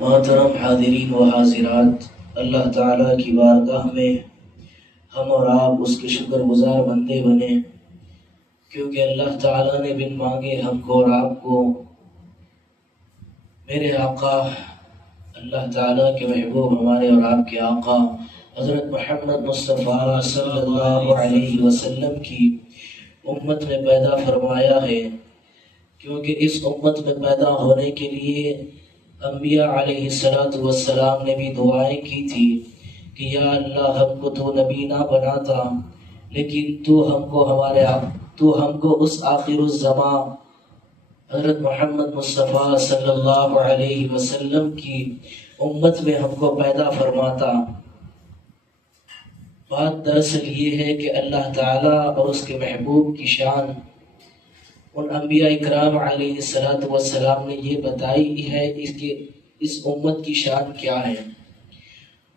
محترم حاضرین و حاضرات، اللہ تعالیٰ کی بارگاہ میں ہم اور آپ اس کے شکر گزار بندے بنے، کیونکہ اللہ تعالیٰ نے بن مانگے ہم کو اور آپ کو میرے آقا اللہ تعالیٰ کے محبوب ہمارے اور آپ کے آقا حضرت محمد مصطفیٰ صلی اللہ علیہ وسلم کی امت میں پیدا فرمایا ہے، کیونکہ اس امت میں پیدا ہونے کے لیے انبیاء علیہ السلام نے بھی دعائیں کی تھی کہ یا اللہ ہم کو تو نبی نہ بناتا، لیکن تو ہم کو اس آخر الزمان حضرت محمد مصطفیٰ صلی اللہ علیہ وسلم کی امت میں ہم کو پیدا فرماتا۔ بات دراصل یہ ہے کہ اللہ تعالیٰ اور اس کے محبوب کی شان ان انبیاء اکرام علیہ السلام نے یہ بتائی ہے کہ اس امت کی شان کیا ہے۔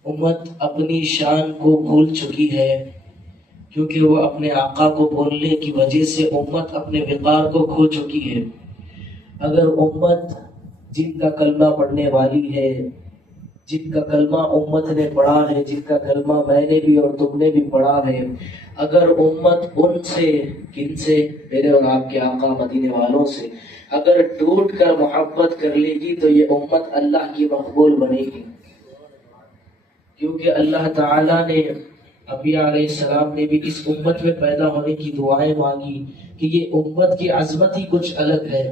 امت اپنی شان کو بھول چکی ہے، کیونکہ وہ اپنے آقا کو بولنے کی وجہ سے امت اپنے وقار کو کھو چکی ہے۔ اگر امت جن کا کلمہ پڑھنے والی ہے، جن کا کلمہ امت نے پڑھا ہے، جن کا کلمہ میں نے بھی اور تم نے بھی پڑھا ہے، اگر امت ان سے کن سے میرے اور آپ کے آقا مدینے والوں سے اگر ٹوٹ کر محبت کر لے گی تو یہ امت اللہ کی مقبول بنے گی، کیونکہ اللہ تعالیٰ نے انبیاء علیہ السلام نے بھی اس امت میں پیدا ہونے کی دعائیں مانگی کہ یہ امت کی عظمت ہی کچھ الگ ہے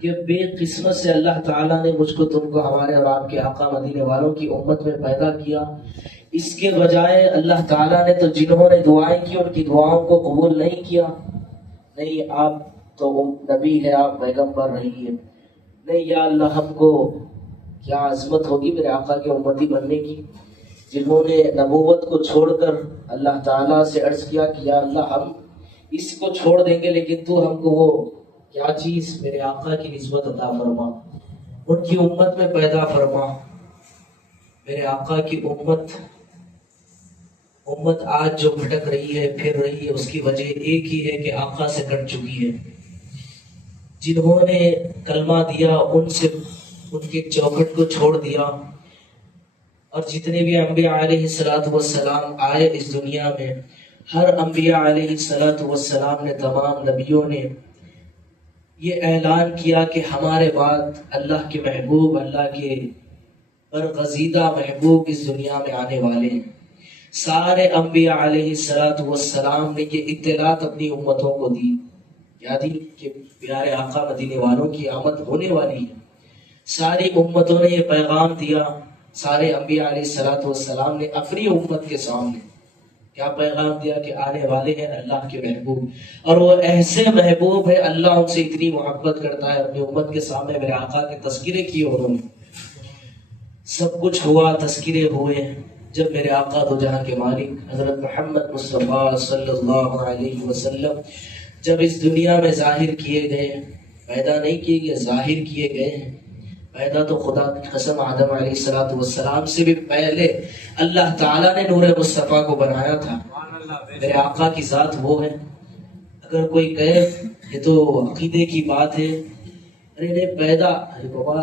کہ بے قسمت سے اللہ تعالیٰ نے مجھ کو تم کو ہمارے اور آپ کے آقا مدینے والوں کی امت میں پیدا کیا۔ اس کے بجائے اللہ تعالیٰ نے تو جنہوں نے دعائیں کی ان کی دعاؤں کو قبول نہیں کیا، نہیں آپ تو نبی ہے، آپ پیغمبر رہی ہے، نہیں یا اللہ ہم کو کیا عظمت ہوگی میرے آقا کے امتی بننے کی۔ جنہوں نے نبوت کو چھوڑ کر اللہ تعالیٰ سے عرض کیا کہ یا اللہ ہم اس کو چھوڑ دیں گے، لیکن تو ہم کو وہ کیا چیز میرے آقا کی نسبت عطا فرما، ان کی امت میں پیدا فرما۔ میرے آقا کی امت آج جو بھٹک رہی ہے، پھر رہی ہے، اس کی وجہ ایک ہی ہے کہ آقا سے کٹ چکی ہے۔ جنہوں نے کلمہ دیا ان سے ان کے چوکھٹ کو چھوڑ دیا، اور جتنے بھی انبیاء علیہ السلام آئے اس دنیا میں، ہر انبیاء علیہ السلام نے، تمام نبیوں نے یہ اعلان کیا کہ ہمارے بعد اللہ کے محبوب، اللہ کے برگزیدہ محبوب اس دنیا میں آنے والے ہیں۔ سارے انبیاء علیہ السلام نے یہ اطلاعات اپنی امتوں کو دی، یاد ہی کہ پیارے آقا مدینے والوں کی آمد ہونے والی ہے۔ ساری امتوں نے یہ پیغام دیا، سارے انبیاء علیہ السلام نے اپنی امت کے سامنے کیا پیغام دیا کہ آنے والے ہیں اللہ کے محبوب، اور وہ ایسے محبوب ہے اللہ ان سے اتنی محبت کرتا ہے۔ اپنی امت کے سامنے میرے آقا کے تذکرے کیے انہوں نے، سب کچھ ہوا، تذکرے ہوئے، جب میرے آقا دو جہاں کے مالک حضرت محمد مصطفیٰ صلی اللہ علیہ وسلم جب اس دنیا میں ظاہر کیے گئے، پیدا نہیں کیے گئے، ظاہر کیے گئے ہیں۔ پیدا تو خدا کی قسم آدم علیہ السلام سے بھی پہلے اللہ تعالیٰ نے نور مصطفیٰ کو بنایا تھا۔ میرے آقا کی ذات وہ ہے، اگر کوئی کہے یہ تو عقیدے کی بات ہے، ارے نہیں، پیدا بابا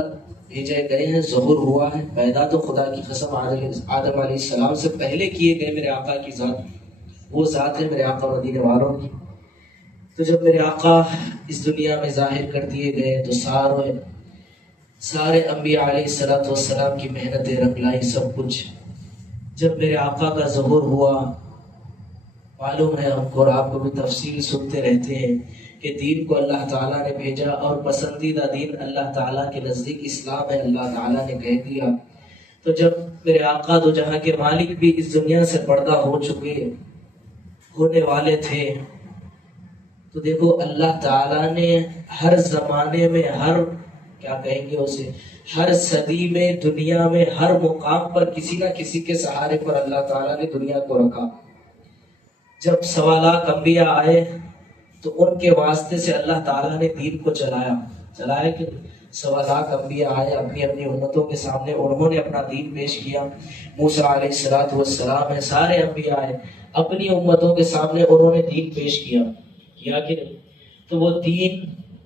بھیجے گئے ہیں، ظہور ہوا ہے، پیدا تو خدا کی قسم آدم علیہ السلام سے پہلے کیے گئے۔ میرے آقا کی ذات وہ ذات ہے میرے آقا مدینے والوں کی۔ تو جب میرے آقا اس دنیا میں ظاہر کر دیے گئے تو سارے انبیاء علیہ السلام کی محنتیں رنگ لائی، سب کچھ جب میرے آقا کا ظہور ہوا، معلوم ہے ہم کو اور آپ کو بھی تفصیل سنتے رہتے ہیں کہ دین کو اللہ تعالیٰ نے بھیجا، اور پسندیدہ دین اللہ تعالیٰ کے نزدیک اسلام ہے، اللہ تعالیٰ نے کہہ دیا۔ تو جب میرے آقا دو جہاں کے مالک بھی اس دنیا سے پردہ ہو چکے ہونے والے تھے، تو دیکھو اللہ تعالیٰ نے ہر زمانے میں، ہر صدی میں، دنیا میں ہر مقام پر کسی نہ کسی کے سہارے پر اللہ تعالیٰ نے دنیا کو رکھا۔ جب 1.25 لاکھ انبیاء آئے تو ان کے واسطے سے اللہ تعالیٰ نے دین کو چلایا کہ 1.25 لاکھ انبیاء آئے اپنی اپنی امتوں کے سامنے، انہوں نے اپنا دین پیش کیا۔ موسیٰ علیہ السلام ہے، سارے انبیاء آئے اپنی امتوں کے سامنے، انہوں نے دین پیش کیا کہ نہیں؟ تو وہ دین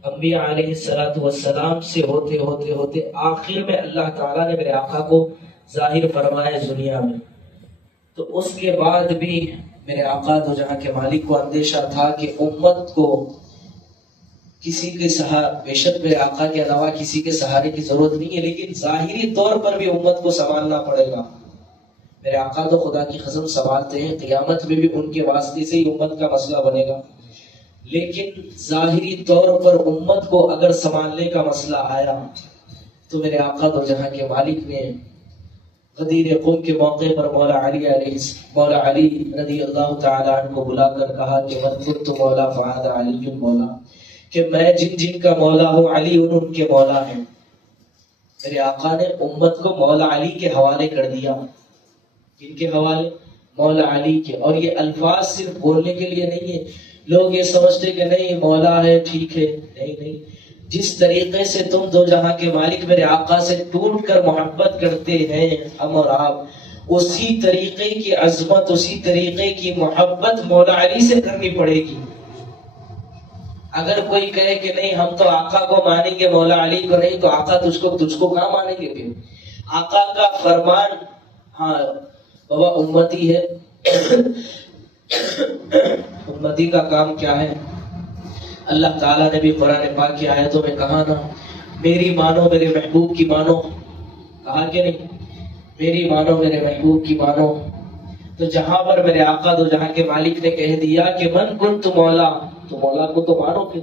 انبیاء علیہ الصلوۃ والسلام سے ہوتے ہوتے ہوتے آخر میں اللہ تعالیٰ نے میرے آقا کو ظاہر فرمایا دنیا میں. تو اس کے بعد بھی میرے آقا دو جہاں کے مالک کو اندیشہ تھا کہ امت کو کسی کے سہارے، بے شک میرے آقا کے علاوہ کسی کے سہارے کی ضرورت نہیں ہے، لیکن ظاہری طور پر بھی امت کو سنبھالنا پڑے گا. میرے آقا تو خدا کی قسم سنبھالتے ہیں، قیامت میں بھی ان کے واسطے سے ہی امت کا مسئلہ بنے گا. لیکن ظاہری طور پر امت کو اگر سنبھالنے کا مسئلہ آیا تو میرے آقا دو جہاں کے مالک نے غدیر قوم کے موقع پر مولا علی رضی اللہ تعالی عنہ کو بلا کر کہا کہ من کنت مولا فہذا علی مولا، کہ میں جن جن کا مولا ہوں علی ان کے مولا ہیں. میرے آقا نے امت کو مولا علی کے حوالے کر دیا. کن کے حوالے؟ مولا علی کے. اور یہ الفاظ صرف بولنے کے لیے نہیں ہے. لوگ یہ سمجھتے کہ نہیں مولا ہے ٹھیک ہے، نہیں. جس طریقے سے تم دو جہاں کے مالک میرے آقا سے ٹوٹ کر محبت کرتے ہیں ہم اور آپ، اسی طریقے کی عظمت، اسی طریقے کی محبت مولا علی سے کرنی پڑے گی. اگر کوئی کہے کہ نہیں ہم تو آقا کو مانیں گے مولا علی کو نہیں، تو آقا تجھ کو کہاں مانیں گے پھر؟ آقا کا فرمان، ہاں بابا امتی ہے امتی کا کام کیا ہے؟ اللہ تعالیٰ نے بھی قرآن پاک کی آیتوں میں کہا نا، میری مانو میرے محبوب کی مانو. کہا کہ نہیں؟ میری مانو میرے محبوب کی مانو. تو جہاں پر میرے آقا دو جہاں کے مالک نے کہہ دیا کہ من کنت مولا، تو مولا کو تو مانو. پھر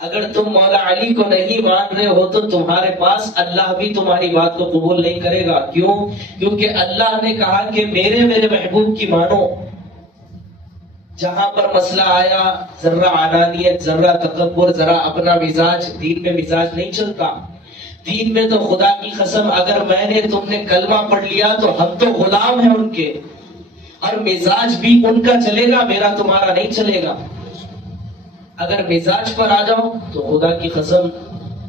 اگر تم مولا علی کو نہیں مان رہے ہو تو تمہارے پاس اللہ بھی تمہاری بات کو قبول نہیں کرے گا. کیوں؟ کیونکہ اللہ نے کہا کہ میرے محبوب کی مانو. جہاں پر مسئلہ آیا، ذرا عانانیت، ذرا تکبر، ذرا اپنا مزاج، دین میں مزاج نہیں چلتا. دین میں تو خدا کی قسم اگر میں نے تم نے کلمہ پڑھ لیا تو ہم تو غلام ہیں ان کے، اور مزاج بھی ان کا چلے گا، میرا تمہارا نہیں چلے گا. اگر مزاج پر آ جاؤ تو خدا کی قسم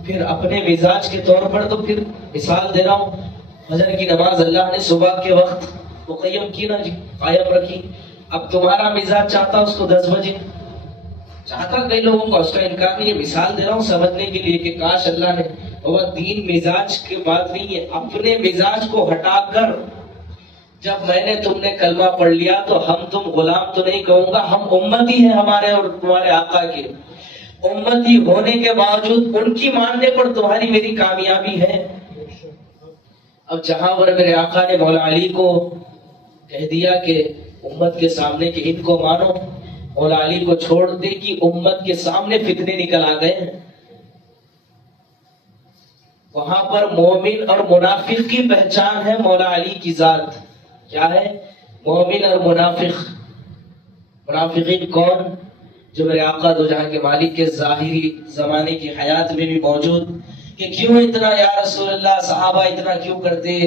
پھر اپنے مزاج کے طور پر، تو پھر مثال دے رہا ہوں، فجر کی نماز اللہ نے صبح کے وقت مقیم کی نا جی، قائم رکھی. اب تمہارا مزاج چاہتا اس کو 10 بجے، چاہتا کئی لوگوں کا اس کا انکار نہیں ہے. مثال دے رہا ہوں سمجھنے کے لیے کہ کاش اللہ نے، وہ دین مزاج کی بات نہیں ہے، اپنے مزاج کو ہٹا کر جب میں نے تم نے کلمہ پڑھ لیا تو ہم تم غلام تو نہیں کہوں گا، ہم امتی ہیں ہمارے اور تمہارے آقا کے. امتی ہونے کے باوجود ان کی ماننے پر تمہاری میری کامیابی ہے. اب جہاں پر میرے آقا نے مولا علی کو کہہ دیا کہ امت کے سامنے کہ ان کو مانو، مولا علی کو چھوڑ دے کہ امت کے سامنے فتنے نکل آ گئے ہیں. وہاں پر مومن اور منافق کی پہچان ہے مولا علی کی ذات. کیا ہے؟ مومن اور منافق. منافقین کون؟ جو میرے آقا دو جہاں کے مالک کے ظاہری زمانے کی حیات میں بھی موجود، کہ کیوں اتنا یا رسول اللہ صحابہ اتنا کیوں کرتے،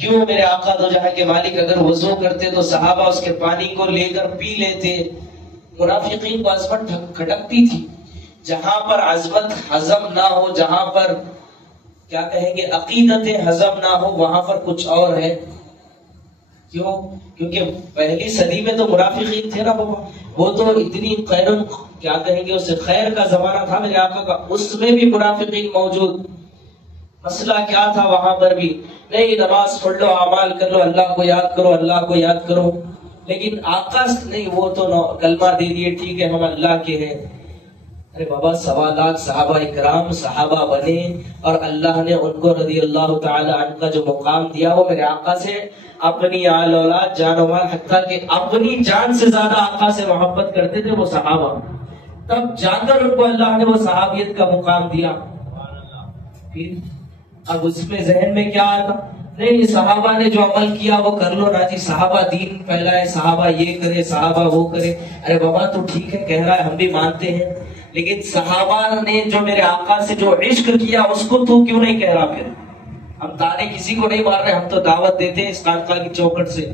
کیوں میرے آقا دو جہاں کے مالک اگر وضو کرتے تو صحابہ اس کے پانی کو لے کر پی لیتے. منافقین کو عظمت کھٹکتی تھی. جہاں پر عظمت ہضم نہ ہو، جہاں پر کیا کہیں گے عقیدت ہضم نہ ہو، وہاں پر کچھ اور ہے. کیوں؟ کیونکہ پہلی صدی میں تو منافقین تھے نا بابا، وہ تو اتنی کیا کہیں گے اسے خیر کا زمانہ تھا میرے آقا کا، اس میں بھی منافقین موجود. مسئلہ کیا تھا وہاں پر بھی؟ نہیں نماز پڑھ لو، اعمال کر لو، اللہ کو یاد کرو، اللہ کو یاد کرو. لیکن آقا نہیں، وہ تو کلمہ دے دیے ٹھیک ہے ہم اللہ کے ہیں. ارے بابا 1.25 لاکھ صحابہ اکرام صحابہ بنے، اور اللہ نے ان کو رضی اللہ تعالی عنہ کا جو مقام دیا وہ میرے آقا سے اپنی آل اولاد جان و مال، حتیٰ کہ اپنی جان سے زیادہ آقا سے محبت کرتے تھے وہ صحابہ. تب جا کر ان کو اللہ نے وہ صحابیت کا مقام دیا. پھر اب اس میں ذہن میں کیا آتا؟ نہیں صحابہ نے جو عمل کیا وہ کر لو نا جی، صحابہ دین پھیلائے، صحابہ یہ کرے، صحابہ وہ کرے. ارے بابا تو ٹھیک ہے کہہ رہا ہے، ہم بھی مانتے ہیں، لیکن صحابہ نے جو میرے آقا سے جو عشق کیا اس کو تو کیوں نہیں کہہ رہا؟ پھر ہم تانے کسی کو نہیں مار رہے، ہم تو دعوت دیتے ہیں اس خانقاہ کی چوکھٹ سے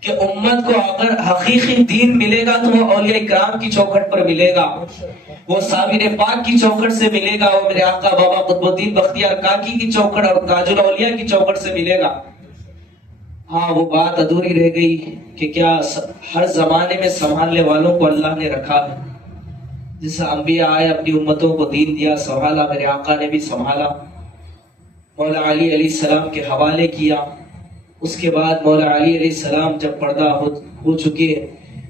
کہ امت کو اگر حقیقی دین ملے گا تو وہ اولیاء کرام کی چوکھٹ پر ملے گا، وہ صابر پاک کی چوکھٹ سے ملے گا، وہ میرے آقا بابا قطب الدین بختیار کاکی کی چوکھٹ اور تاج الاولیاء کی چوکھٹ سے ملے گا. ہاں وہ بات ادھوری رہ گئی کہ کیا ہر زمانے میں سنبھالنے والوں کو اللہ نے رکھا ہے. جیسا انبیاء آئے اپنی امتوں کو دین دیا، سنبھالا، میرے آقا نے بھی سنبھالا، مولا علی علیہ السلام کے حوالے کیا۔ اس کے بعد مولا علی علیہ السلام جب پردہ ہو چکے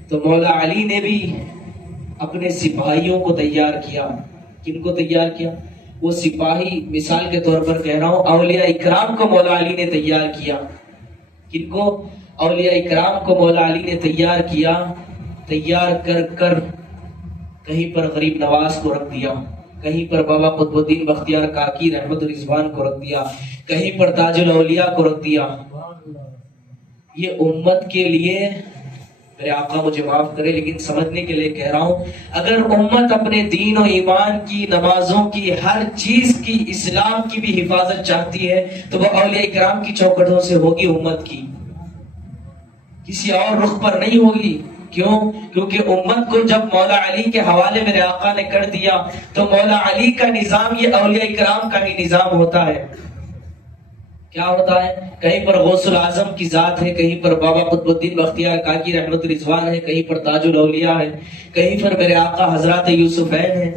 تو مولا علی نے بھی اپنے سپاہیوں کو تیار کیا۔ کن کو تیار کیا؟ وہ سپاہی، مثال کے طور پر کہہ رہا ہوں، اولیاء اکرام کو مولا علی نے تیار کیا۔ کن کو؟ اولیاء اکرام کو مولا علی نے تیار کیا۔ تیار کر کہیں پر غریب نواز کو رکھ دیا، کہیں پر بابا قطب الدین بختیار کاکی رحمت الرضوان کو رکھ دیا، کہیں پر تاج الاولیاء کو رکھ دیا۔ یہ امت کے لیے، میرے آقا مجھے معاف کرے لیکن سمجھنے کے لیے کہہ رہا ہوں، اگر امت اپنے دین و ایمان کی، نمازوں کی، ہر چیز کی، اسلام کی بھی حفاظت چاہتی ہے تو وہ اولیاء کرام کی چوکھٹوں سے ہوگی امت کی، کسی اور رخ پر نہیں ہوگی۔ کیوں؟ کیونکہ امت کو جب مولا علی کے حوالے میرے آقا نے کر دیا تو مولا علی کا نظام یہ اولیاء کرام کا ہی نظام ہوتا ہے۔ کیا ہوتا ہے؟ کہیں پر غوث العظم کی ذات ہے، کہیں پر بابا قطب الدین بختیار کاکی رحمت الرضوان ہے، کہیں پر تاج الاولیاء ہے، کہیں پر میرے آقا حضرات یوسفین ہے۔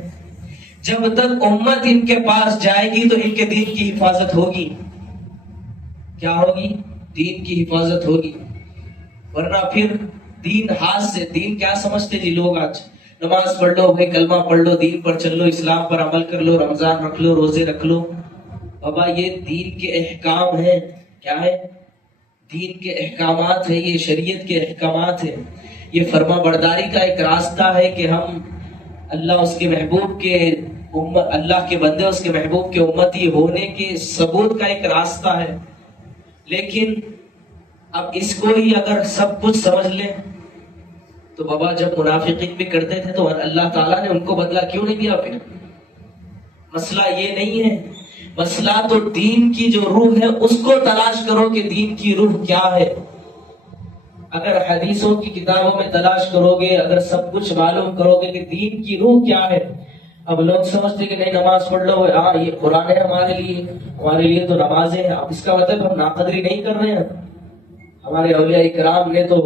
جب تک امت ان کے پاس جائے گی تو ان کے دین کی حفاظت ہوگی۔ کیا ہوگی؟ دین کی حفاظت ہوگی، ورنہ پھر دین ہاتھ سے، دین کیا سمجھتے جی لوگ آج؟ نماز پڑھ لو بھائی، کلمہ پڑھ لو، دین پر چل لو، اسلام پر عمل کر لو، رمضان رکھ لو، روزے رکھ لو۔ بابا یہ دین کے احکام ہیں۔ کیا ہے؟ دین کے احکامات ہیں، یہ شریعت کے احکامات ہیں، یہ فرما برداری کا ایک راستہ ہے کہ ہم اللہ اس کے محبوب کے اللہ کے بندے، اس کے محبوب کے امتی ہونے کے ثبوت کا ایک راستہ ہے۔ لیکن اب اس کو ہی اگر سب کچھ سمجھ لیں تو بابا جب منافقین بھی کرتے تھے تو اللہ تعالیٰ نے ان کو بدلہ کیوں نہیں دیا؟ پھر مسئلہ یہ نہیں ہے، مسئلہ تو دین کی جو روح ہے اس کو تلاش کرو کہ دین کی روح کیا ہے۔ اگر حدیثوں کی کتابوں میں تلاش کرو گے، اگر سب کچھ معلوم کرو گے کہ دین کی روح کیا ہے۔ اب لوگ سمجھتے کہ نہیں نماز پڑھ لو، ہاں یہ قرآن ہے ہمارے لیے تو نمازیں ہیں، اب اس کا مطلب ہم ناقدری نہیں کر رہے ہیں۔ ہمارے اولیاء کرام نے تو،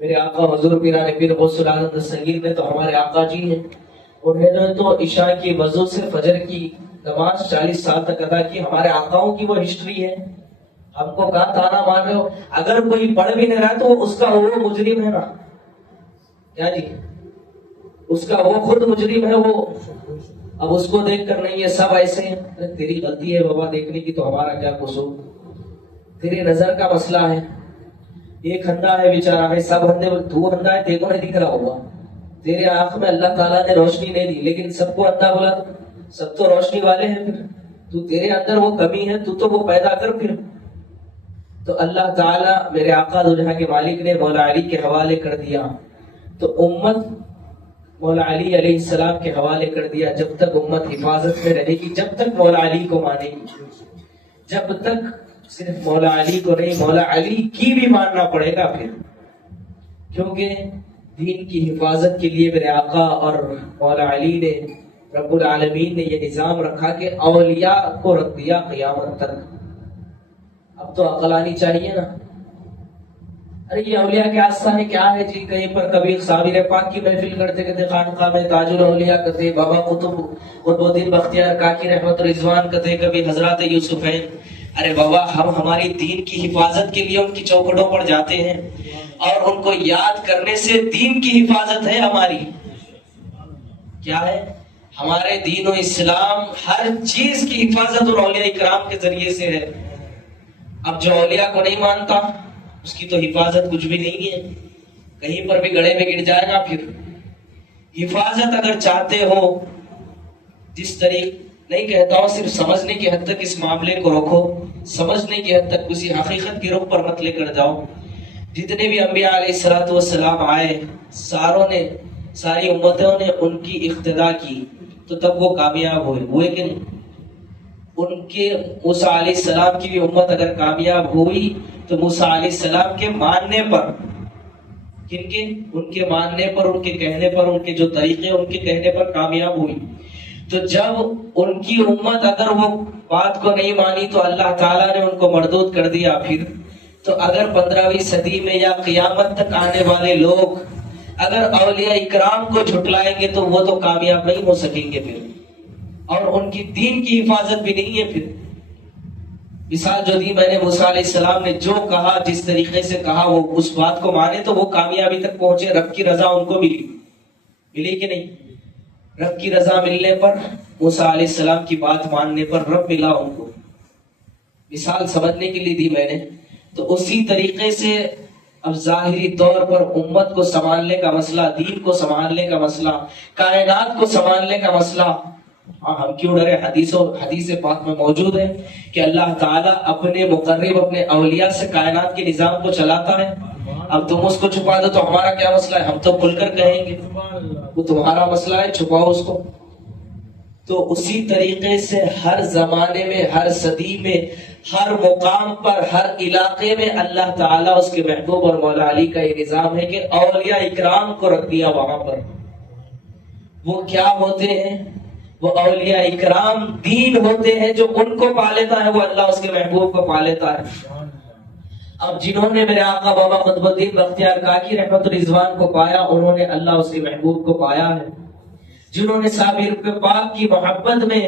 میرے آقا حضور پیران پیر غوث العظم دستگیر نے تو ہمارے آقا جی ہیں، انہوں نے تو عشاء کی وضو سے فجر کی نماز 40 سال تک ادا کی۔ ہمارے آقاؤں کی وہ ہسٹری ہے، ہم کو کہاں تانا مان رہے ہو؟ اگر کوئی پڑھ بھی نہیں رہا تو اس کا وہ مجرم ہے نا، کیا جی؟ اس کا وہ خود مجرم ہے وہ۔ اب اس کو دیکھ کر نہیں، یہ سب ایسے ہیں، تیری غلطی ہے بابا دیکھنے کی، تو ہمارا کیا قصور؟ تیرے نظر کا مسئلہ ہے۔ ایک اندھا ہے بیچارہ ہے، سب اندھے، تو اندھا ہے، تیرے کو نہیں دکھ رہا ہوگا، تیرے آنکھ میں اللہ تعالیٰ نے روشنی نہیں دی، لیکن سب کو اندھا بولا تو سب تو روشنی والے ہیں۔ پھر تو تیرے اندر وہ کمی ہے، تو وہ پیدا کر پھر۔ تو اللہ تعالیٰ میرے آقا دو جہاں کے مالک نے مولا علی کے حوالے کر دیا، تو امت مولا علی علیہ السلام کے حوالے کر دیا۔ جب تک امت حفاظت میں رہے گی، جب تک مولا علی کو مانے گی، جب تک صرف مولا علی کو نہیں، مولا علی کی بھی ماننا پڑے گا پھر، کیونکہ دین کی حفاظت کے لیے میرے آقا اور مولا علی نے، رب العالمین نے یہ نظام رکھا کہ اولیاء کو رکھ دیا قیامت تک۔ اب تو عقل آنی چاہیے نا، ارے یہ اولیاء کے آستانے کیا ہے جی؟ کہیں پر کبھی صابر پاک کی محفل کرتے کہتے خانقاہ میں تاج الاولیاء کہتے، بابا قطب الدین بختیار کاکی رحمت الرضوان کہتے، کبھی حضرات یوسفین۔ ارے بابا ہم ہماری دین کی حفاظت کے لیے ان کی چوکھٹوں پر جاتے ہیں، اور ان کو یاد کرنے سے دین کی حفاظت ہے ہماری۔ کیا ہے؟ ہمارے دین و اسلام ہر چیز کی حفاظت اور اولیاء کرام کے ذریعے سے ہے۔ اب جو اولیاء کو نہیں مانتا اس کی تو حفاظت کچھ بھی نہیں ہے، کہیں پر بھی گڑے میں گر جائے گا۔ پھر حفاظت اگر چاہتے ہو، جس طریقے، نہیں کہتا ہوں صرف سمجھنے کی حد تک اس معاملے کو رکھو، سمجھنے کی حد تک کسی حقیقت کی رخ پر مت لے کر جاؤ۔ جتنے بھی انبیاء علیہ السلام آئے، ساری امتوں نے ان کی اقتداء کی، تو تب وہ کامیاب ہوئے کہ نہیں؟ ان کے موسیٰ علیہ السلام کی بھی امت اگر کامیاب ہوئی تو موسیٰ علیہ السلام کے ماننے پر، ان کے ماننے پر، ان کے کہنے پر، ان کے جو طریقے ان کے کہنے پر کامیاب ہوئی۔ تو جب ان کی امت اگر وہ بات کو نہیں مانی تو اللہ تعالیٰ نے ان کو مردود کر دیا۔ پھر تو اگر 15ویں صدی میں یا قیامت تک آنے والے لوگ اگر اولیاء اکرام کو جھٹلائیں گے تو وہ تو کامیاب نہیں ہو سکیں گے پھر، اور ان کی دین کی حفاظت بھی نہیں ہے پھر۔ مثال جو دی میں نے، موسیٰ علیہ السلام نے جو کہا، جس طریقے سے کہا، وہ اس بات کو مانے تو وہ کامیابی تک پہنچے، رب کی رضا ان کو ملی کہ نہیں؟ رب کی رضا ملنے پر، موسیٰ علیہ السلام کی بات ماننے پر رب ملا ان کو۔ مثال سمجھنے کے لیے دی میں نے، تو اسی طریقے سے اب ظاہری طور پر امت کو سنبھالنے کا مسئلہ، دین کو سنبھالنے کا مسئلہ، کائنات کو سنبھالنے کا مسئلہ، ہم کیوں ڈرے؟ حدیث پاک میں موجود ہے کہ اللہ تعالیٰ اپنے مقرب، اپنے اولیاء سے کائنات کے نظام کو چلاتا ہے۔ اب تم اس کو چھپا دو تو ہمارا کیا مسئلہ ہے؟ ہم تو کھل کر کہیں گے، وہ تمہارا مسئلہ ہے، چھپاؤ اس کو۔ تو اسی طریقے سے ہر زمانے میں، ہر صدی میں، ہر مقام پر، ہر علاقے میں اللہ تعالیٰ، اس کے محبوب اور مولا علی کا یہ نظام ہے کہ اولیاء اکرام کو رکھ دیا وہاں پر۔ وہ کیا ہوتے ہیں؟ وہ اولیاء اکرام دین ہوتے ہیں، جو ان کو پا لیتا ہے وہ اللہ اس کے محبوب کو پا لیتا ہے۔ اب جنہوں نے میرے آقا بابا قطب الدین بختیار کاکی رحمت رضوان کو پایا، انہوں نے اللہ اس کے محبوب کو پایا ہے۔ جنہوں نے صابر پاک کی محبت میں،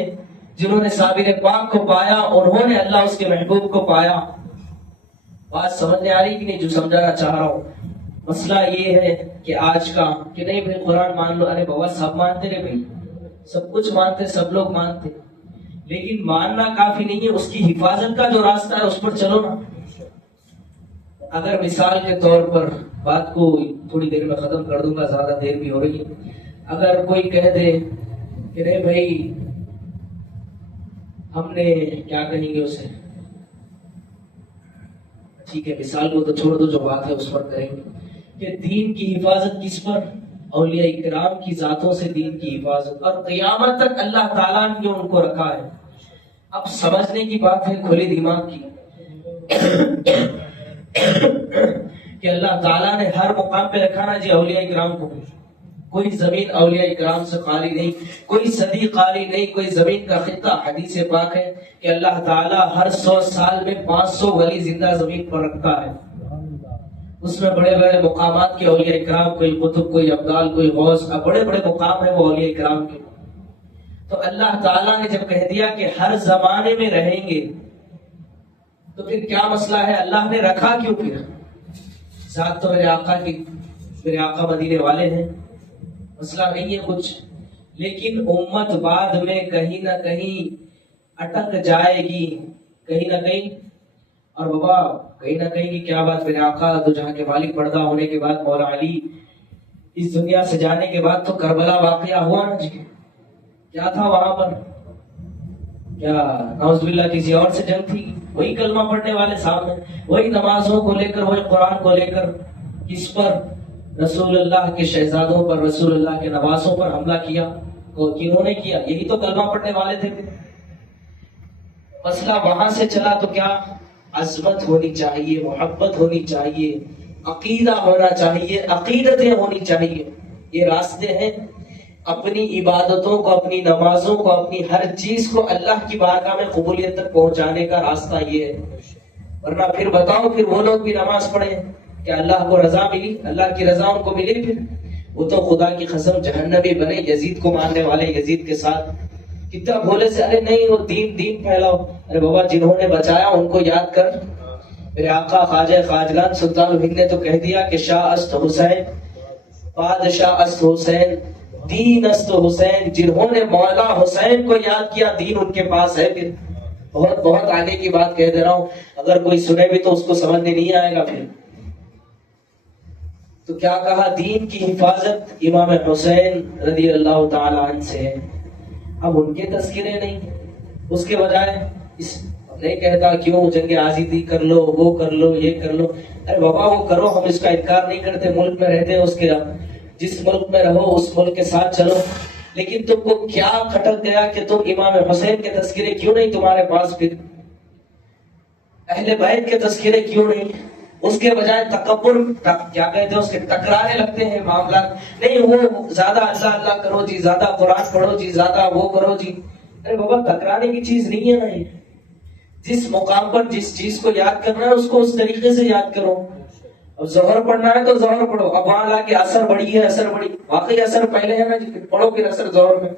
جنہوں نے صابر پاک کو پایا، انہوں نے اللہ اس کے محبوب کو پایا۔ بات سمجھنے آ رہی کہ نہیں جو سمجھانا چاہ رہا ہوں؟ مسئلہ یہ ہے کہ آج کا کہ نہیں بھائی قرآن مان لو، ارے بابا سب مانتے رہے بھائی، سب کچھ مانتے، سب لوگ مانتے، لیکن ماننا کافی نہیں ہے، اس کی حفاظت کا جو راستہ ہے اس پر چلو نا۔ اگر مثال کے طور پر، بات کو تھوڑی دیر میں ختم کر دوں گا، زیادہ دیر بھی ہو رہی ہے، اگر کوئی کہہ دے کہ نہیں بھائی ہم نے کیا کہیں گے اسے، ٹھیک ہے مثال کو تو چھوڑ دو، جو بات ہے اس پر کہیں گے کہ دین کی حفاظت کس پر؟ اولیاء اکرام کی ذاتوں سے دین کی حفاظت، اور قیامت تک اللہ تعالیٰ نے ان کو رکھا ہے۔ اب سمجھنے کی بات ہے کھلے دماغ کی کہ اللہ تعالیٰ نے ہر مقام پہ رکھا نا جی اولیاء اکرام کو۔ کوئی زمین اولیاء اکرام سے خالی نہیں، کوئی صدی خالی نہیں، کوئی زمین کا خطہ۔ حدیث پاک ہے کہ اللہ تعالیٰ ہر 100 سال میں 500 ولی زندہ زمین پر رکھتا ہے۔ اس میں بڑے بڑے مقامات کے اولیاء اکرام، کوئی قطب، کوئی ابدال، کوئی غوث، بڑے بڑے مقام ہیں وہ اولیاء اکرام کے۔ تو اللہ تعالیٰ نے جب کہہ دیا کہ ہر زمانے میں رہیں گے، تو پھر کیا مسئلہ ہے؟ اللہ نے رکھا کیوں پھر؟ ذات تو میرے آقا کی، میرے آقا مدینے والے ہیں، مسئلہ نہیں ہے کچھ، لیکن امت بعد میں کہیں نہ کہیں اٹک جائے گی، کہیں نہ کہیں۔ اور بابا کہیں نہ کہیں کی کیا بات، میرے آقا دو جہاں کے مالک پردہ ہونے کے بعد، مولا علی اس دنیا سے جانے کے بعد تو کربلا واقعہ ہوا نا جی، کیا تھا وہاں پر؟ کیا نعوذ باللہ کسی اور سے جنگ تھی؟ وہی کلمہ پڑھنے والے سامنے، وہی نمازوں کو لے کر، وہی قرآن کو لے کر، کس پر؟ رسول اللہ کے شہزادوں پر، رسول اللہ کے نواسوں پر حملہ کیا۔ کنہوں نے کیا؟ یہی تو کلمہ پڑھنے والے تھے۔ مسئلہ وہاں سے چلا تو کیا؟ عظمت ہونی چاہیے، محبت ہونی چاہیے، عقیدہ ہونا چاہیے، عقیدتیں ہونی چاہیے۔ یہ راستے ہیں اپنی عبادتوں کو، اپنی نمازوں کو، اپنی ہر چیز کو اللہ کی بارگاہ میں قبولیت تک پہنچانے کا راستہ یہ ہے۔ ورنہ پھر بتاؤ، پھر وہ لوگ بھی نماز پڑھیں کہ اللہ کو رضا ملی، اللہ کی رضا ان کو ملی، پھر وہ تو خدا کی قسم جہنمی بنے، یزید کو ماننے والے، یزید کے ساتھ کتنا بھولے سے، ارے نہیں وہ دین پھیلاؤ۔ ارے بابا جنہوں نے بچایا ان کو یاد کر۔ میرے آقا خواجہ خواجگان سلطان الہند نے تو کہہ دیا کہ شاہ است حسین، بادشاہ است حسین، دین است حسین۔ جنہوں نے مولا حسین کو یاد کیا، دین ان کے پاس ہے۔ پھر بہت بہت آگے کی بات کہہ دے رہا ہوں، اگر کوئی سنے بھی تو اس کو سمجھنے نہیں آئے گا۔ پھر تو کیا کہا؟ دین کی حفاظت امام حسین رضی اللہ تعالی عنہ سے ہے۔ اب ان کے تذکرے نہیں، اس کے بجائے نہیں کہتا کیوں جنگ آزادی کر لو، وہ کر لو، یہ کر لو۔ ارے بابا وہ کرو، ہم اس کا انکار نہیں کرتے، ملک میں رہتے ہیں، اس کے جس ملک میں رہو اس ملک کے ساتھ چلو، لیکن تم کو کیا کھٹک گیا کہ تم امام حسین کے تذکرے کیوں نہیں تمہارے پاس؟ پھر اہل بیت کے تذکرے کیوں نہیں؟ اس کے بجائے تکبر، کیا کہتے ہیں اس کے، ٹکرانے لگتے ہیں معاملات۔ نہیں وہ زیادہ اللہ اللہ کرو جی، زیادہ قرآن پڑھو جی، زیادہ وہ کرو جی۔ ارے بابا ٹکرانے کی چیز نہیں ہے نا یہ۔ جس مقام پر جس چیز کو یاد کرنا ہے اس کو اس طریقے سے یاد کرو۔ اب ظہر پڑھنا ہے تو ظہر پڑھو، اب وہاں لا کے اثر بڑی ہے، اثر بڑی، واقعی اثر پہلے ہے نا جی، پڑھو پھر اثر ظہر میں.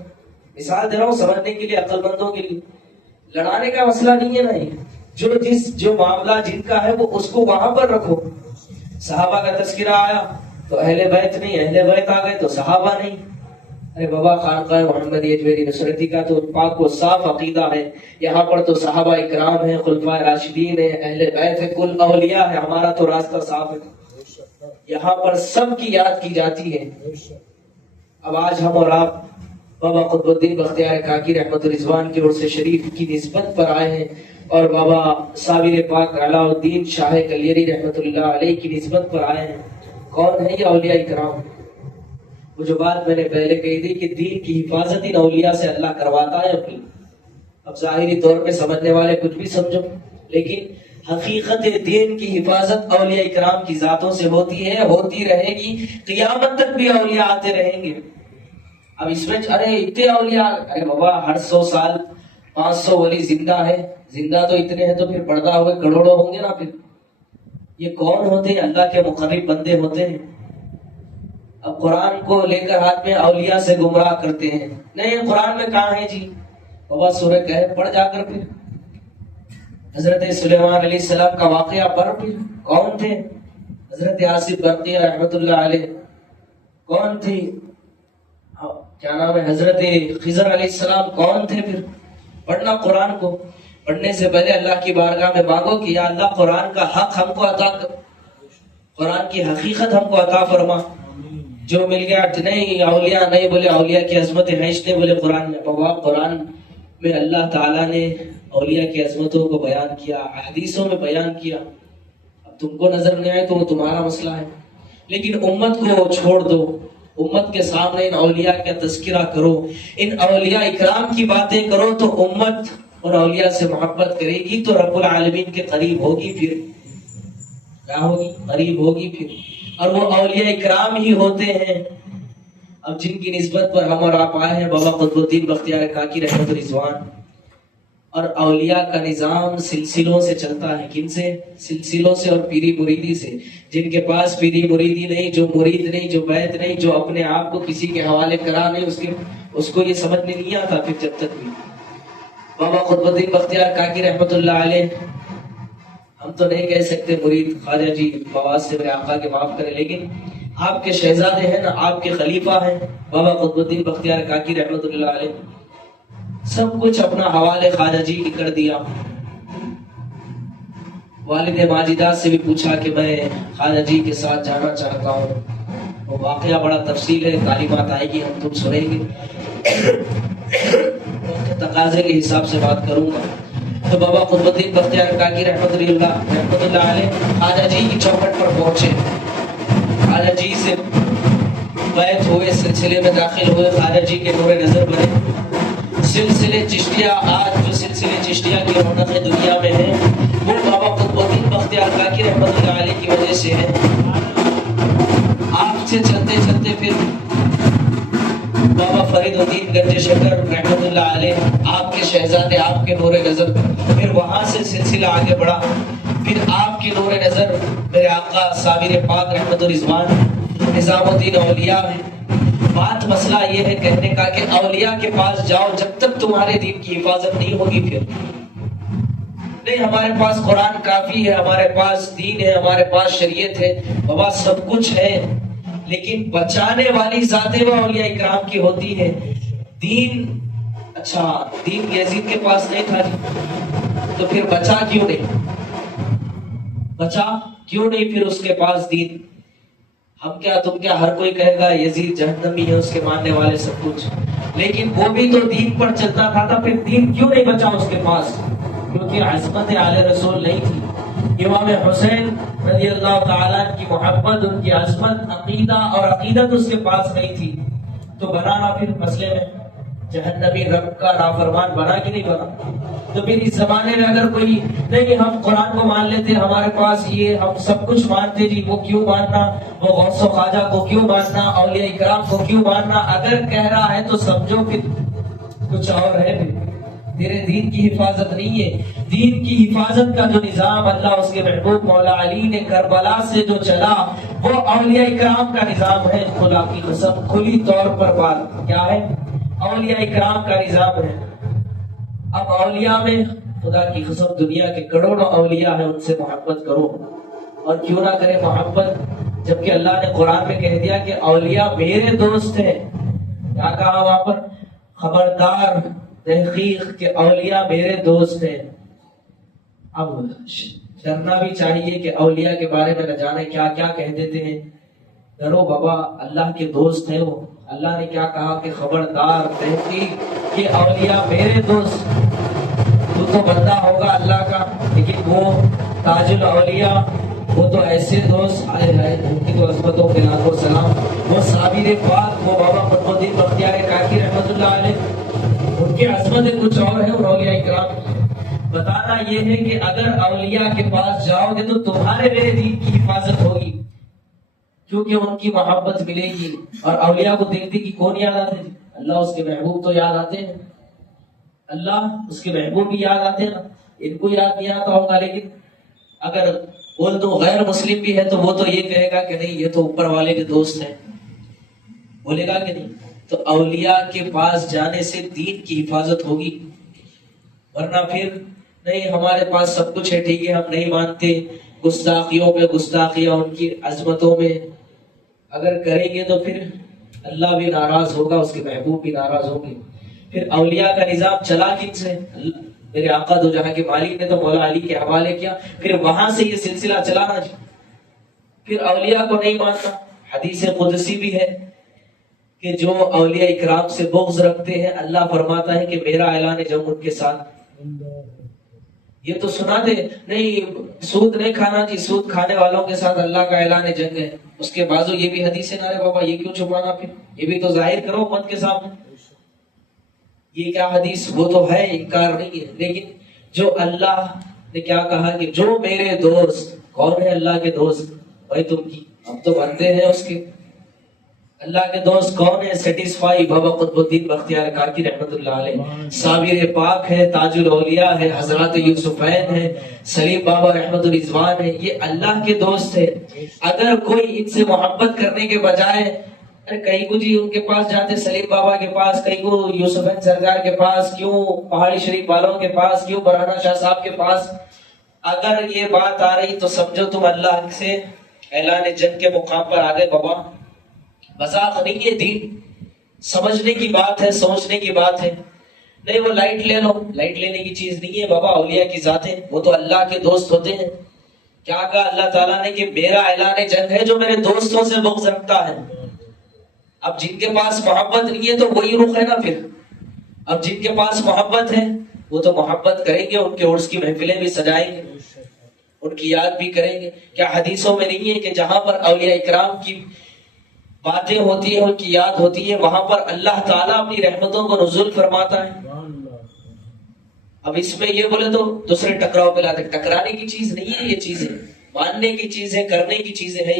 مثال دے رہا ہوں سمجھنے کے لیے، عقل مندوں کے لیے. لڑانے کا مسئلہ نہیں ہے نا یہ، جو معاملہ جن کا ہے وہ اس کو وہاں پر رکھو. صحابہ کا تذکرہ آیا تو اہل بیت نہیں، اہل بیت آ گئے تو صحابہ نہیں. ارے بابا خانقاہ محمدی اجمیری نصرتی کا تو پاک و صاف عقیدہ ہے، یہاں پر تو صحابہ اکرام ہیں، خلفائے راشدین ہیں، اہل بیت ہے، کل اولیاء ہے، ہمارا تو راستہ صاف ہے، یہاں پر سب کی یاد کی جاتی ہے. اب آج ہم اور آپ بابا قطب الدین بختیار کاکی رحمت الرضوان کے عرس شریف کی نسبت پر آئے ہیں، اور بابا صابر پاک علاء الدین شاہ کلیری رحمت اللہ علیہ کی نسبت پر آئے ہیں. کون ہے یہ اولیاء اکرام؟ وہ جو بات میں نے پہلے کہی تھی کہ دین کی حفاظت ان اولیاء سے اللہ کرواتا ہے اپنی. اب ظاہری طور پہ سمجھنے والے کچھ بھی سمجھو، لیکن حقیقت دین کی حفاظت اولیاء اکرام کی ذاتوں سے ہوتی ہے، ہوتی رہے گی، قیامت تک بھی اولیاء آتے رہیں گے. اب اس میں ارے اتنے اولیاء، ارے بابا ہر 100 سال 500 ولی زندہ ہے، زندہ تو اتنے ہیں تو پھر پردہ ہوئے کروڑوں ہوں گے نا. پھر یہ کون ہوتے ہیں؟ اللہ کے مقرب بندے ہوتے ہیں. اب قرآن کو لے کر ہاتھ میں اولیاء سے گمراہ کرتے ہیں. نہیں قرآن میں کہاں ہے جی؟ بابا سورہ کہف پڑھ جا کر، پھر حضرت سلیمان علیہ السلام کا واقعہ پڑھ، پھر کون تھے؟ حضرت آصف برقیہ رحمت اللہ علیہ کون تھی؟ کیا نام ہے؟ حضرت خضر علیہ السلام کون تھے؟ پھر پڑھنا قرآن کو. پڑھنے سے پہلے اللہ کی بارگاہ میں مانگو کہ یا اللہ قرآن کا حق ہم کو عطا کر، قرآن کی حقیقت ہم کو عطا فرما. جو مل گیا نہیں اولیاء نہیں بولے، اولیاء کی عظمت ہے نہیں بولے قرآن میں. بابا قرآن میں اللہ تعالیٰ نے اولیاء کی عظمتوں کو بیان کیا، حدیثوں میں بیان کیا. اب تم کو نظر نہیں آئے تو وہ تمہارا مسئلہ ہے، لیکن امت کو چھوڑ دو، امت کے سامنے ان اولیاء کا تذکرہ کرو، ان اولیاء اکرام کی باتیں کرو، تو امت ان اولیاء سے محبت کرے گی تو رب العالمین کے قریب ہوگی. پھر کیا ہوگی؟ قریب ہوگی. پھر اور وہ اولیاء اکرام ہی ہوتے ہیں اب جن کی نسبت پر ہم اور آپ آئے ہیں، بابا قطب الدین بختیار کاکی رحمت الرضوان. اور اولیاء کا نظام سلسلوں سے چلتا ہے. کن سے؟ سلسلوں سے اور پیری مریدی سے. جن کے پاس پیری مریدی نہیں، جو مرید نہیں، جو بیعت نہیں، جو اپنے آپ کو کسی کے حوالے کرا نہیں، اس کو یہ سمجھ نہیں آتا. پھر جب تک بھی بابا قطب الدین بختیار کاکی رحمت اللہ علیہ، ہم تو نہیں کہہ سکتے مرید خواجہ جی بواز سے میرے آقا کے معاف کرے، لیکن آپ کے شہزادے ہیں نا، آپ کے خلیفہ ہیں بابا قطب الدین بختیار کاکی رحمت اللہ علیہ. سب کچھ اپنا حوالے خواجہ جی کی کر دیا. والد ماجدہ سے بھی پوچھا کہ میں خواجہ جی کے ساتھ جانا چاہتا ہوں. وہ واقعہ بڑا تفصیل ہے، تعلیمات آئے گی ہم تم سنیں گے، تقاضے کے حساب سے بات کروں گا. تو بابا قطب الدین بختیار کاکی رحمت اللہ علیہ خواجہ جی کی چوکھٹ پر پہنچے، خواجہ جی سے بیعت ہوئے، سلسلے میں داخل ہوئے، خواجہ جی کے نور نظر بنے. سلسلے چشتیہ، آج جو سلسلے چشتیہ کی رونق دنیا میں ہے وہ بابا قطب الدین بختیار کاکی رحمت اللہ علیہ کی وجہ سے ہے. آپ سے چلتے چلتے پھر بابا فرید الدین گنج شکر رحمت اللہ علیہ، آپ کے شہزادے، آپ کے نور نظر. پھر وہاں سے سلسلہ آگے بڑھا، پھر آپ کی نور نظر میرے آقا صابر پاک رحمت الرضوان نظام الدین اولیاء ہے. بات مسئلہ یہ ہے کہنے کا کہ اولیاء کے پاس جاؤ جب تک تمہارے دین کی حفاظت نہیں ہوگی. پھر نہیں ہمارے پاس قرآن کافی ہے، ہمارے پاس دین ہے، ہمارے پاس شریعت ہے، بابا سب کچھ ہے، لیکن بچانے والی ذاتیں وہ اولیاء اکرام کی ہوتی ہے. دین اچھا دین یزید کے پاس نہیں تھا جی، تو پھر بچا کیوں نہیں؟ بچا کیوں نہیں پھر اس کے پاس دین؟ ہم کیا تم کیا ہر کوئی کہے گا یزید جہنمی ہے، اس کے ماننے والے سب کچھ، لیکن وہ بھی تو دین پر چلتا تھا. پھر دین کیوں نہیں بچا اس کے پاس؟ کیونکہ عصمت آل رسول نہیں تھی. امام حسین رضی اللہ تعالیٰ کی محبت، ان کی عظمت، عقیدہ اور عقیدت اس کے پاس نہیں تھی. تو بنانا پھر مسئلے میں جہنمی رب کا نافرمان بنا کہ نہیں بنا؟ تو پھر اس زمانے میں اگر کوئی نہیں ہم قرآن کو مان لیتے، ہمارے پاس یہ ہم سب کچھ مانتے جی، وہ کیوں ماننا؟ وہ غوث و خواجہ کو کیوں ماننا؟ اولیاء اکرام کو کیوں ماننا؟ اگر کہہ رہا ہے تو سمجھو پھر کچھ اور ہے. تیرے دین کی حفاظت نہیں ہے. دین کی حفاظت کا جو نظام اللہ اس کے محبوب مولا علی نے کربلا سے جو چلا وہ اولیاء کرام کا نظام ہے. خدا کی قسم کھلی طور پر بات کیا ہے؟ اولیاء کرام کا نظام ہے. اب اولیاء میں خدا کی قسم دنیا کے کروڑوں اولیاء ہیں، ان سے محبت کرو. اور کیوں نہ کرے محبت، جبکہ اللہ نے قرآن میں کہہ دیا کہ اولیاء میرے دوست ہیں. کیا کہا وہاں پر؟ خبردار، تحقیق کہ اولیاء میرے دوست ہیں. اب ڈرنا بھی چاہیے کہ اولیاء کے بارے میں نہ جانے کیا کیا کہہ دیتے ہیں. ڈرو بابا، اللہ کے دوست ہیں وہ. اللہ نے کیا کہا کہ خبردار، تحقیق کہ اولیاء میرے دوست. تو بندہ ہوگا اللہ کا، لیکن وہ تاج الاولیاء، وہ تو ایسے دوست آئے ہیں ان کی تو عظمتوں کے لاکھوں سلام. وہ صابر پاک، وہ بابا قطب الدین بختیار کاکی رحمۃ اللہ علیہ، ان کی عظمتیں کچھ اور ہیں. اور اولیاء کرام بتانا یہ ہے کہ اگر اولیاء کے پاس جاؤ گے تو تمہارے میرے دین کی حفاظت ہوگی، کیونکہ ان کی محبت ملے گی. اور اولیاء کو دیکھتے کہ کون یاد آتے ہیں؟ اللہ اس کے محبوب تو یاد آتے ہیں. اللہ اس کے محبوب بھی یاد آتے ہیں نا. ان کو یاد نہیں آتا ہوگا، لیکن اگر بول دو غیر مسلم بھی ہے تو وہ تو یہ کہے گا کہ نہیں یہ تو اوپر والے کے دوست ہیں، بولے گا کہ نہیں. تو اولیاء کے پاس جانے سے دین کی حفاظت ہوگی. ورنہ پھر نہیں ہمارے پاس سب کچھ ہے، ٹھیک ہے ہم نہیں مانتے، گستاخیوں پہ گستاخیاں ان کی عظمتوں میں اگر کریں گے تو پھر اللہ بھی ناراض ہوگا، اس کے محبوب بھی ناراض ہوں گے. پھر اولیاء کا نظام چلا کن سے؟ میرے آقا دو جہاں کے مالک نے تو مولا علی کے حوالے کیا، پھر وہاں سے یہ سلسلہ چلانا. پھر اولیاء کو نہیں مانتا. حدیث قدسی بھی ہے کہ جو اولیاء اکرام سے بغض رکھتے ہیں اللہ فرماتا ہے کہ میرا اعلان جنگ ان کے ساتھ. یہ تو سنا دے نہیں، سود نہیں کھانا جی، سود کھانے والوں کے ساتھ اللہ کا اعلان جنگ ہے. اس کے بازو یہ بھی حدیث ہے. نہ رے بابا یہ کیوں چھپانا، پھر یہ بھی تو ظاہر کرو امت کے سامنے. یہ کیا حدیث؟ وہ تو ہے، انکار نہیں ہے، لیکن جو اللہ نے کیا کہا کہ جو میرے دوست. کون ہے اللہ کے دوست؟ بھائی تم کی ہم تو بندے ہیں اس کے. اللہ کے دوست کون ہے؟ سیٹسفائی بابا قطب الدین بختیار کاکی رحمۃ اللہ علیہ. صابر پاک ہے، تاج الاولیاء ہے، حضرات یوسفین ہے، سلیم بابا رحمۃ الرضوان ہے. یہ اللہ کے دوست ہے. اگر کوئی ان سے محبت کرنے کے بجائے کہیں کو جی ان کے پاس جاتے، سلیم بابا کے پاس، کہیں کو یوسفین سرکار کے پاس، کیوں پہاڑی شریف والوں کے پاس، کیوں برانا شاہ صاحب کے پاس، اگر یہ بات آ رہی تو سمجھو تم اللہ سے اعلان جنگ کے مقام پر آ گئے. بابا مذاق نہیں ہے، دین سمجھنے کی بات ہے، سوچنے کی بات ہے. نہیں وہ لائٹ لے لو، لائٹ لینے کی چیز نہیں ہے بابا. اولیاء کی ذاتیں وہ تو اللہ کے دوست ہوتے ہیں. کیا کہا اللہ تعالیٰ نے کہ میرا اعلان جنگ ہے جو میرے دوستوں سے بغض رکھتا ہے. اب جن کے پاس محبت نہیں ہے تو وہی رخ ہے نا. پھر اب جن کے پاس محبت ہے وہ تو محبت کریں گے، ان کے عرس کی محفلیں بھی سجائیں گے، ان کی یاد بھی کریں گے. کیا حدیثوں میں نہیں ہے کہ جہاں پر اولیاء اکرام کی باتیں ہوتی ہیں، ان کی یاد ہوتی ہے، وہاں پر اللہ تعالیٰ اپنی رحمتوں کو نزول فرماتا ہے. اب اس میں یہ بولے تو دوسرے ٹکراؤ پہ لاتے. ٹکرانے کی چیز نہیں ہے یہ چیزیں، ماننے کی چیزیں، کرنے کی چیزیں ہے.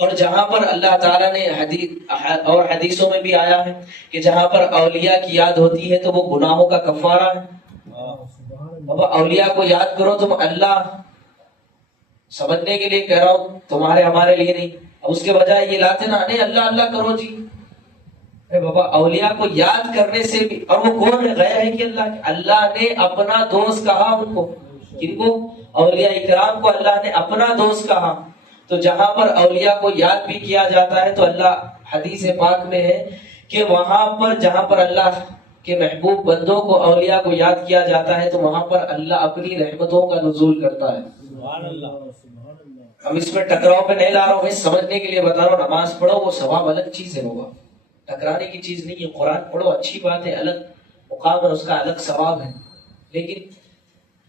اور جہاں پر اللہ تعالیٰ نے اور حدیثوں میں بھی آیا ہے کہ جہاں پر اولیاء کی یاد ہوتی ہے تو وہ گناہوں کا کفارہ ہے. بابا اولیاء کو یاد کرو تم. اللہ سمجھنے کے لیے کہہ رہا ہوں، تمہارے ہمارے لیے نہیں. اب اس کے بجائے یہ لاتے نا، نہیں اللہ اللہ کرو جی. بابا اولیاء کو یاد کرنے سے بھی، اور وہ کون ہے؟ غیر ہے کہ اللہ نے اپنا دوست کہا ان کو. کن کو؟ اولیاء اکرام کو اللہ نے اپنا دوست کہا. تو جہاں پر اولیاء کو یاد بھی کیا جاتا ہے تو اللہ حدیث پاک میں ہے کہ وہاں پر جہاں پر اللہ کے محبوب بندوں کو، اولیاء کو یاد کیا جاتا ہے تو وہاں پر اللہ اپنی رحمتوں کا نزول کرتا ہے. سبحان اللہ. اب اس میں ٹکراؤ پہ نہیں لا رہا ہوں، میں سمجھنے کے لیے بتا رہا ہوں. نماز پڑھو وہ ثواب الگ چیز ہے، ہوگا ٹکرانے کی چیز نہیں ہے. قرآن پڑھو اچھی بات ہے، الگ مقام ہے، اس کا الگ ثواب ہے. لیکن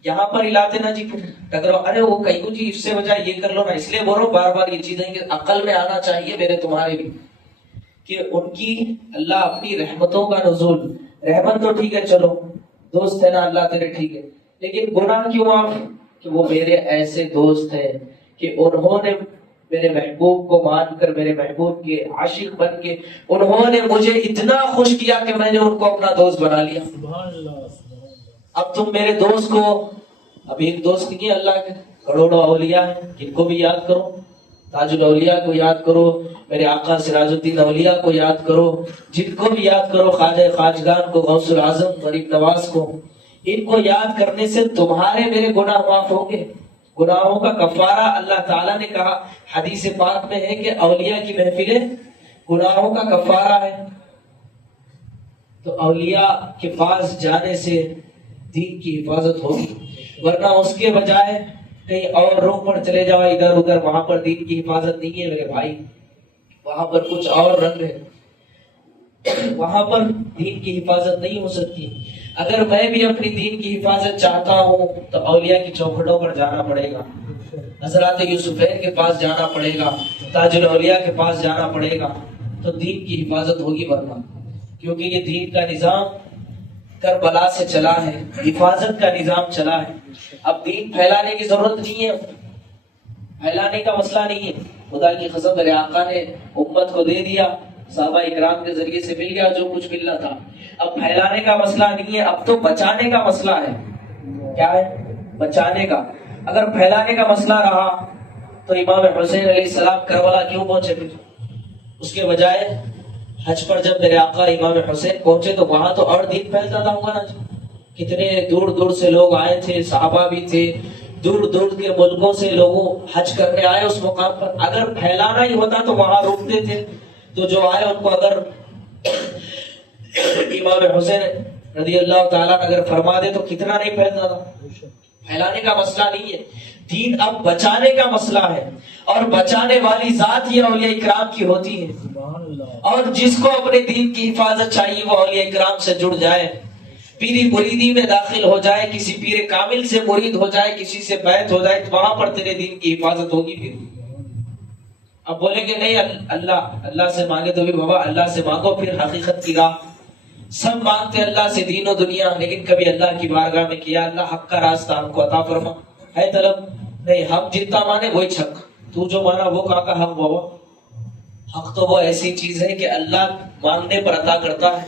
یہاں پر ہلاتے نا جی ٹکراؤ، ارے وہ کہیں کو جی اس سے بجائے یہ کر لو نا. اس لیے بول رہا ہوں بار بار یہ چیزیں کہ عقل میں آنا چاہیے میرے تمہارے بھی، کہ ان کی اللہ اپنی رحمتوں کا نزول. رحمت تو ٹھیک ہے، چلو دوست ہے نا اللہ تیرے، ٹھیک ہے، لیکن گناہ کیوں معاف؟ کہ وہ میرے ایسے دوست ہیں کہ انہوں نے میرے محبوب کو مان کر، میرے محبوب کے عاشق بن کے انہوں نے مجھے اتنا خوش کیا کہ میں نے ان کو اپنا دوست بنا لیا. سبحان اللہ. اب تم میرے دوست کو، اب ایک دوست نہیں ہے اللہ کے، کروڑوں اولیاء ہیں، ان کو بھی یاد کرو، تاج الاولیاء کو یاد کرو، میرے آقا سراج الدین اولیاء کو یاد کرو، جن کو بھی یاد کرو، خواجہ خواجگان کو، غوث العظم، غریب نواز کو، ان کو یاد کرنے سے تمہارے میرے گناہ معاف ہوں گے۔ گناہوں کا کفارہ اللہ تعالیٰ نے کہا، حدیث پاک میں ہے کہ اولیاء کی محفلیں گناہوں کا کفارہ ہے۔ تو اولیاء کے پاس جانے سے دین کی حفاظت ہوگی، ورنہ اس کے بجائے کہیں اور روح پر چلے جاؤ ادھر ادھر، وہاں پر دین کی حفاظت نہیں ہے میرے بھائی، وہاں پر کچھ اور رنگ ہے، وہاں پر دین کی حفاظت نہیں ہو سکتی۔ اگر میں بھی اپنی دین کی حفاظت چاہتا ہوں تو اولیاء کی چوکھٹوں پر جانا پڑے گا، حضرات یوسفین کے پاس جانا پڑے گا، تاج الاولیاء کے پاس جانا پڑے گا، تو دین کی حفاظت ہوگی۔ ورنہ کیونکہ یہ دین کا نظام کربلا سے چلا ہے، حفاظت کا نظام چلا ہے۔ اب دین پھیلانے کی ضرورت نہیں ہے، پھیلانے کا مسئلہ نہیں ہے، خدا کی قسم میرے آقا نے امت کو دے دیا، صحابہ اکرام کے ذریعے سے مل گیا جو کچھ ملنا تھا۔ اب پھیلانے کا مسئلہ نہیں ہے، اب تو بچانے کا مسئلہ ہے۔ کیا ہے؟ بچانے کا۔ اگر پھیلانے کا مسئلہ رہا تو امام حسین علیہ السلام کربلا کیوں پہنچے؟ پھر اس کے بجائے حج پر جب میرے آقا امام حسین پہنچے تو وہاں تو اور دین پھیلتا تھا ہوگا نا، کتنے دور دور سے لوگ آئے تھے، صحابہ بھی تھے، دور دور کے ملکوں سے لوگوں حج کرنے آئے اس مقام پر۔ اگر پھیلانا ہی ہوتا تو وہاں روکتے تھے، تو جو آئے ان کو اگر امام حسین رضی اللہ تعالیٰ اگر فرما دے تو کتنا نہیں پھیلتا تھا۔ پھیلانے کا مسئلہ نہیں ہے، دین اب بچانے کا مسئلہ ہے، اور بچانے والی ذات یہ اولیاء اکرام کی ہوتی ہے۔ اور جس کو اپنے دین کی حفاظت چاہیے وہ اولیاء اکرام سے جڑ جائے، پیری مریدی میں داخل ہو جائے، کسی پیر کامل سے مرید ہو جائے، کسی سے بیعت ہو جائے، تو وہاں پر تیرے دین کی حفاظت ہوگی۔ پھر اب بولیں گے نہیں اللہ سے مانگے تو بھی بابا اللہ سے مانگو، پھر حقیقت کی راہ۔ سب مانگتے اللہ سے دین و دنیا، لیکن کبھی اللہ کی بارگاہ میں کیا اللہ حق کا راستہ ہم کو عطا فرما، ہے طلب نہیں، ہم جتنا مانے وہی چھک، تو جو مانا وہ کہاں کا حق بابا؟ حق تو وہ ایسی چیز ہے کہ اللہ مانگنے پر عطا کرتا ہے۔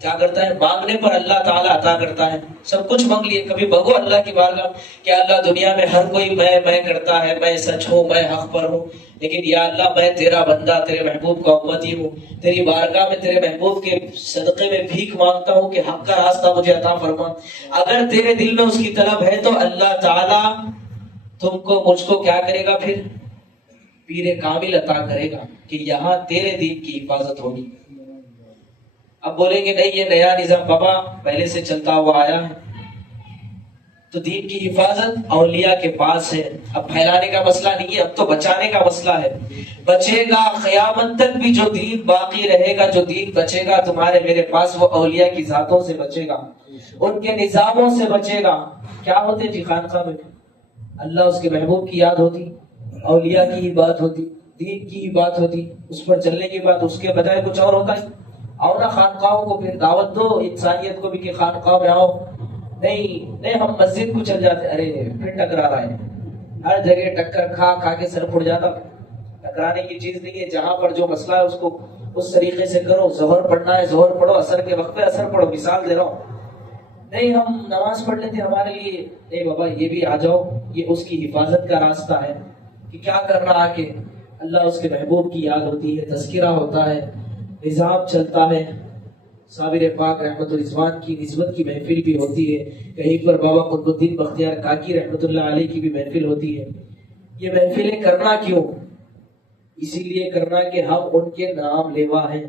کیا کرتا ہے؟ مانگنے پر اللہ تعالیٰ عطا کرتا ہے۔ سب کچھ مانگ لیے، کبھی بھگو اللہ کی بارگاہ کہ اللہ دنیا میں ہر کوئی میں کرتا ہے، میں سچ ہوں، میں حق پر ہوں، لیکن یا اللہ میں تیرا بندہ، تیرے محبوب کا امتی ہوں، تیری بارگاہ میں تیرے محبوب کے صدقے میں بھیک مانگتا ہوں کہ حق کا راستہ مجھے عطا فرما۔ اگر تیرے دل میں اس کی طلب ہے تو اللہ تعالیٰ تم کو مجھ کو کیا کرے گا؟ پھر پیر کامل عطا کرے گا کہ یہاں تیرے دین کی حفاظت ہوگی۔ اب بولیں گے نہیں یہ نیا نظام بابا پہلے سے چلتا ہوا آیا ہے، تو دین کی حفاظت اولیاء کے پاس ہے۔ اب پھیلانے کا مسئلہ نہیں ہے، اب تو بچانے کا مسئلہ ہے۔ بچے گا قیامت تک بھی، جو دین باقی رہے گا، جو دین بچے گا تمہارے میرے پاس، وہ اولیاء کی ذاتوں سے بچے گا، ان کے نظاموں سے بچے گا۔ کیا ہوتے جی خانقاہ میں؟ اللہ اس کے محبوب کی یاد ہوتی، اولیاء کی ہی بات ہوتی، دین کی ہی بات ہوتی، اس پر چلنے کی بات، اس کے بجائے کچھ اور ہوتا ہے۔ آؤ نا خانقاہوں کو پھر دعوت دو انسانیت کو بھی کہ خانقاہ میں آؤ۔ نہیں ہم مسجد کو چل جاتے، ارے پھر ٹکرا رہا ہے، ہر جگہ ٹکر کھا کے سر پھٹ جاتا۔ ٹکرانے کی چیز نہیں ہے، جہاں پر جو مسئلہ ہے اس کو اس طریقے سے کرو۔ ظہر پڑھنا ہے ظہر پڑھو، اثر کے وقت پہ اثر پڑھو، مثال دے رہا ہوں۔ نہیں ہم نماز پڑھ لیتے ہمارے لیے، نہیں بابا یہ بھی آ جاؤ، یہ اس کی حفاظت کا راستہ ہے کہ کیا کرنا آ کے اللہ اس کے محبوب کی یاد ہوتی ہے، تذکرہ ہوتا ہے، نظام چلتا ہے۔ صابر پاک رحمت الرضوان کی نسبت کی محفل بھی ہوتی ہے، کہیں پر بابا قطب الدین بختیار کاکی رحمت اللہ علیہ کی بھی محفل ہوتی ہے۔ یہ محفلیں کرنا کیوں؟ اسی لیے کرنا کہ ہم ان کے نام لیوا ہیں۔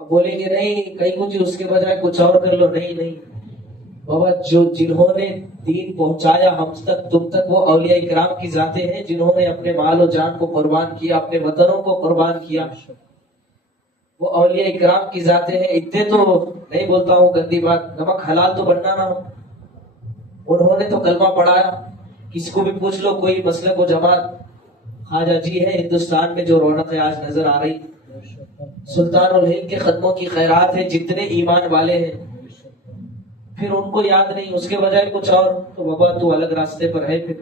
اب بولیں گے نہیں کہیں کچھ اس کے بجائے کچھ اور کر لو، نہیں بابا جنہوں نے دین پہنچایا ہم تک تم تک، وہ اولیاء اکرام کی ذاتیں ہیں، جنہوں نے اپنے مال و جان کو قربان کیا، اپنے وطنوں کو قربان کیا، وہ اولیاء اکرام کی ذاتیں ہیں۔ اتنے تو نہیں بولتا ہوں گندی بات، نمک حلال تو بننا نہ ہو۔ انہوں نے تو کلمہ پڑھایا، کسی کو بھی پوچھ لو، کوئی مسلک و جماعت خواجہ جی ہے ہندوستان میں جو رونق آج نظر آ رہی، سلطان الہند کے قدموں کی خیرات ہے، جتنے ایمان والے ہیں، پھر ان کو یاد نہیں، اس کے بجائے کچھ اور، تو بابا تو الگ راستے پر ہے، پھر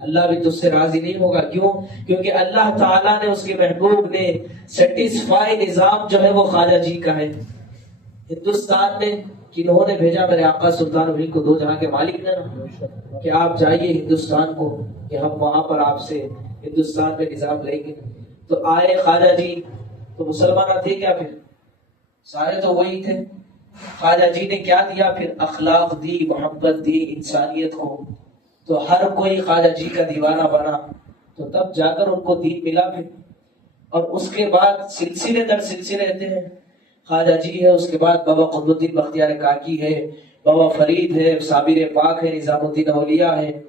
اللہ بھی تجھ سے راضی نہیں ہوگا۔ کیوں؟ کیونکہ اللہ تعالیٰ نے اس کے محبوب نے سیٹسفائی نظام جو ہے وہ خواجہ جی کا ہے۔ ہندوستان میں کنہوں نے بھیجا؟ میرے آقا سلطان علی کو، دو جہاں کے مالک نے نا، کہ آپ جائیے ہندوستان کو، کہ ہم وہاں پر آپ سے ہندوستان میں نظام لیں گے۔ تو آئے خواجہ جی، تو مسلمان تھے کیا؟ پھر سارے تو وہی تھے۔ خواجہ جی نے کیا دیا پھر؟ اخلاق دی، محبت دی انسانیت کو، تو ہر کوئی خواجہ جی کا دیوانہ بنا، تو تب جا کر ان کو دین ملا پھر۔ اور اس کے بعد سلسلے در سلسلے رہتے ہیں، خواجہ جی ہے، اس کے بعد بابا قطب الدین بختیار کاکی ہے، بابا فرید ہے، صابر پاک ہے، نظام الدین اولیاء ہے،